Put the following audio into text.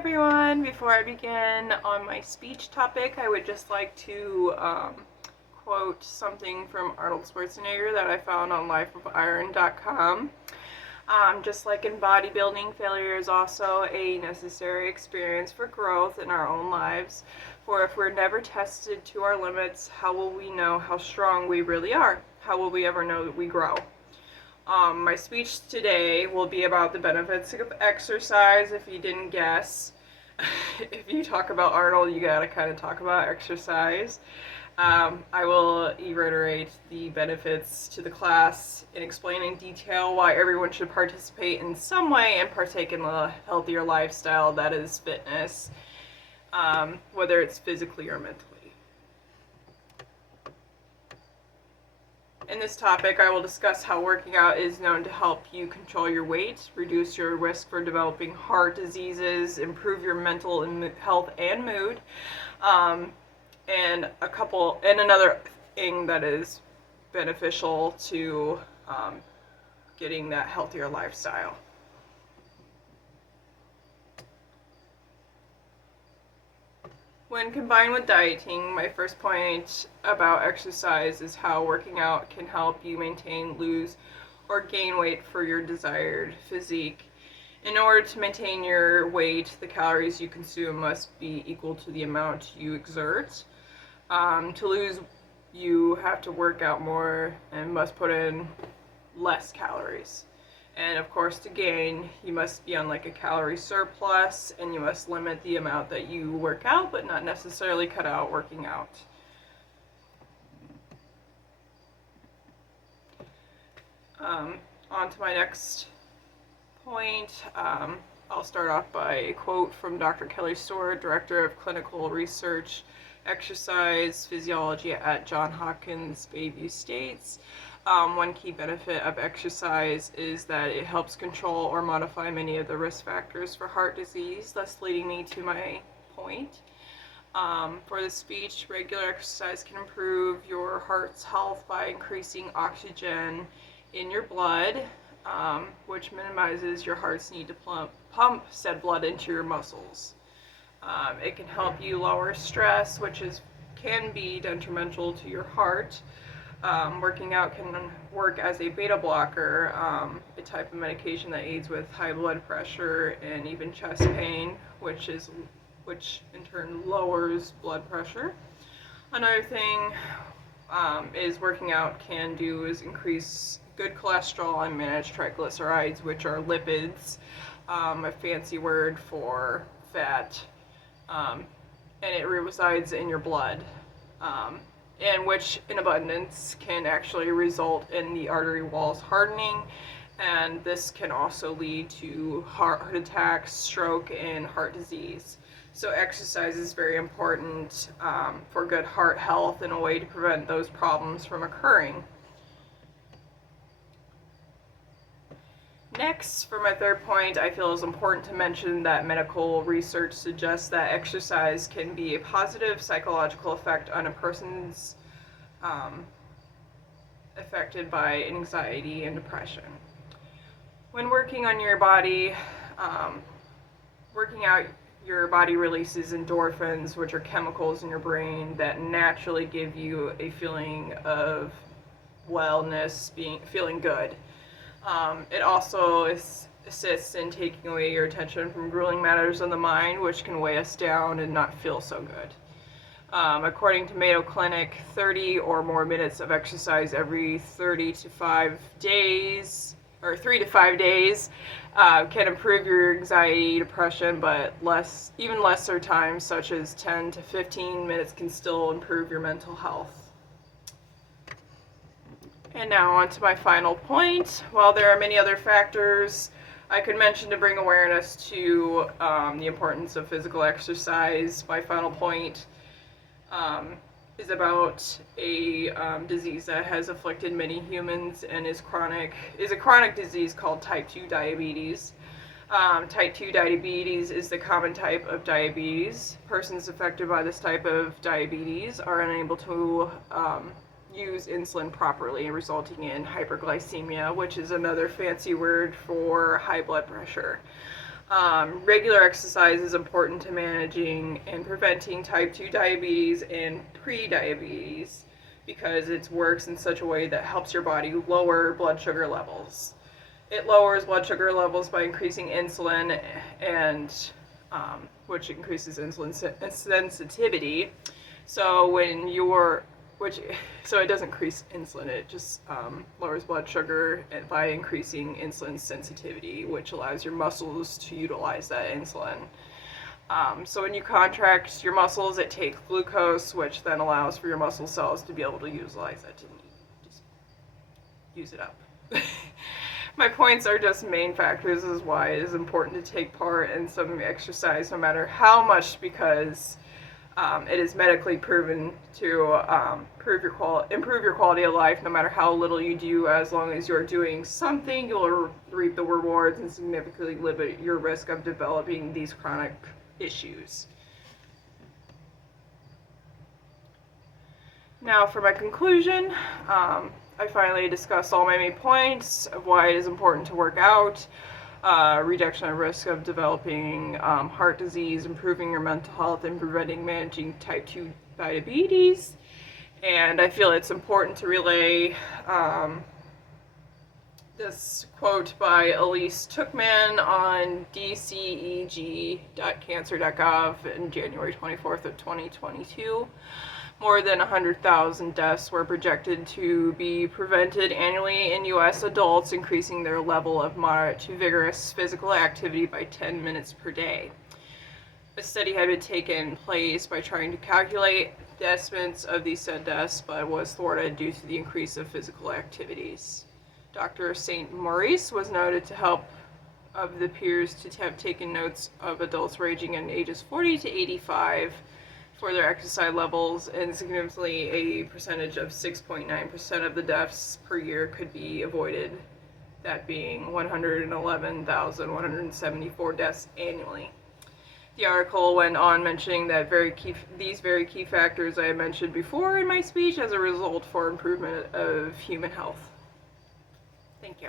everyone. Before I begin on my speech topic, I would just like to quote something from Arnold Schwarzenegger that I found on lifeofiron.com. Just like in bodybuilding, failure is also a necessary experience for growth in our own lives. For if we're never tested to our limits, how will we know how strong we really are? How will we ever know that we grow? My speech today will be about the benefits of exercise, if you didn't guess. If you talk about Arnold, you gotta kind of talk about exercise. I will reiterate the benefits to the class and explain in detail why everyone should participate in some way and partake in a healthier lifestyle that is fitness, whether it's physically or mentally. In this topic, I will discuss how working out is known to help you control your weight, reduce your risk for developing heart diseases, improve your mental health and mood, and another thing that is beneficial to getting that healthier lifestyle. When combined with dieting, my first point about exercise is how working out can help you maintain, lose, or gain weight for your desired physique. In order to maintain your weight, the calories you consume must be equal to the amount you exert. To lose, you have to work out more and must put in less calories. And of course, to gain, you must be on like a calorie surplus, and you must limit the amount that you work out, but not necessarily cut out working out. On to my next point. I'll start off by a quote from Dr. Kelly Stewart, Director of Clinical Research, Exercise Physiology at Johns Hopkins Bayview States. One key benefit of exercise is that it helps control or modify many of the risk factors for heart disease, thus leading me to my point. For the speech, regular exercise can improve your heart's health by increasing oxygen in your blood, which minimizes your heart's need to pump said blood into your muscles. It can help you lower stress, which can be detrimental to your heart. Working out can work as a beta blocker, a type of medication that aids with high blood pressure and even chest pain, which in turn lowers blood pressure. Another thing is working out can do is increase good cholesterol and manage triglycerides, which are lipids, a fancy word for fat, and it resides in your blood. And which in abundance can actually result in the artery walls hardening, and this can also lead to heart attacks, stroke, and heart disease. So exercise is very important for good heart health and a way to prevent those problems from occurring. Next, for my third point, I feel it's important to mention that medical research suggests that exercise can be a positive psychological effect on a person's affected by anxiety and depression. When working on your body, working out, your body releases endorphins, which are chemicals in your brain that naturally give you a feeling of wellness, feeling good. It also assists in taking away your attention from grueling matters on the mind, which can weigh us down and not feel so good. According to Mayo Clinic, 30 or more minutes of exercise every 3 to 5 days can improve your anxiety, depression, but even lesser times, such as 10 to 15 minutes, can still improve your mental health. And now on to my final point. While there are many other factors I could mention to bring awareness to the importance of physical exercise, my final point is about a disease that has afflicted many humans and is a chronic disease called type 2 diabetes. Type 2 diabetes is the common type of diabetes. Persons affected by this type of diabetes are unable to use insulin properly, resulting in hyperglycemia, which is another fancy word for high blood pressure. Regular exercise is important to managing and preventing type 2 diabetes and pre-diabetes because it works in such a way that helps your body lower blood sugar levels. It lowers blood sugar levels by increasing insulin, and which increases insulin sensitivity. So when you're so it doesn't increase insulin, it just lowers blood sugar by increasing insulin sensitivity, which allows your muscles to utilize that insulin. So when you contract your muscles, it takes glucose, which then allows for your muscle cells to be able to utilize it and just use it up. My points are just main factors as why it is important to take part in some exercise no matter how much, because it is medically proven to improve your quality of life no matter how little you do. As long as you're doing something, you'll reap the rewards and significantly limit your risk of developing these chronic issues. Now for my conclusion, I finally discussed all my main points of why it is important to work out. Reduction of risk of developing heart disease, improving your mental health, and preventing managing type 2 diabetes. And I feel it's important to relay this quote by Elise Tuchman on dceg.cancer.gov in January 24th of 2022. More than 100,000 deaths were projected to be prevented annually in U.S. adults, increasing their level of moderate to vigorous physical activity by 10 minutes per day. A study had been taken place by trying to calculate the estimates of these said deaths, but was thwarted due to the increase of physical activities. Dr. St. Maurice was noted to help of the peers to have taken notes of adults ranging in ages 40 to 85 for their exercise levels, and significantly a percentage of 6.9% of the deaths per year could be avoided, that being 111,174 deaths annually. The article went on mentioning that these very key factors I mentioned before in my speech as a result for improvement of human health. Thank you.